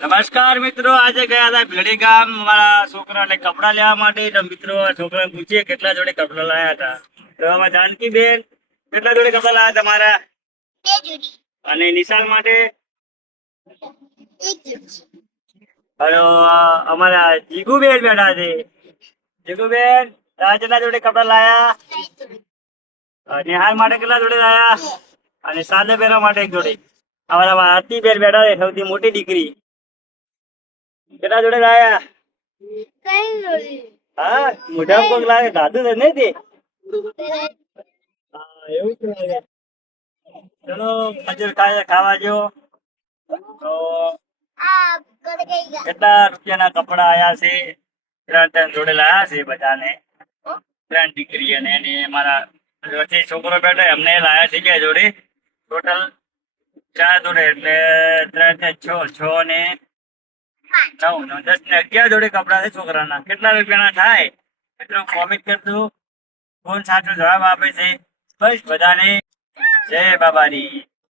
નમસ્કાર મિત્રો, આજે ગયા હતા ભેડી ગામ મારા છોકરાને કપડા લેવા માટે. તો મિત્રો છોકરાને પૂછીએ કેટલા જોડે કપડા લાયા હતા. તો આમાં જાનકી બેન કેટલા જોડે કપડા લાયા તમારા? 2 જોડી. અને નિશાલ માટે? 1 જોડી. હલો, અમારા જીગુ બેન બેઠા છે. જીગુ બેન કેટલા જોડે કપડા લાયા? 3 જોડી. નિહાલ માટે કેટલા જોડે લાયા? અને સાદે બેરા માટે 1 જોડી. અમારા આરતી બેન બેઠા છે, સૌથી મોટી દીકરી. કેટલા જોડે લાયા? 3 જોડી. હા, મોઢા કોક લાગે દાદુ તો નહીં તે. હા, એવું જ લાગે. ચલો ખજૂર ખાવા જો. તો આ ઘરે ગઈ ગયા. કેટલા રૂપિયાના કપડા આયા છે? 3 જોડે લાયા છે બધાને. 3 દીકરી અને મારા વચ્ચે છોકરો બેઠો એમને લાયા છે 2 જોડે. ટોટલ 4 જોડે એટલે 3 ને 6, 6 ને 9, 10 ને 11 જોડે કપડા છે છોકરાના. કેટલા રૂપિયાના થાય મિત્રો કોમેન્ટ કરજો. કોણ સાચો જવાબ આપે છે બસ બધાને જય બાબાની.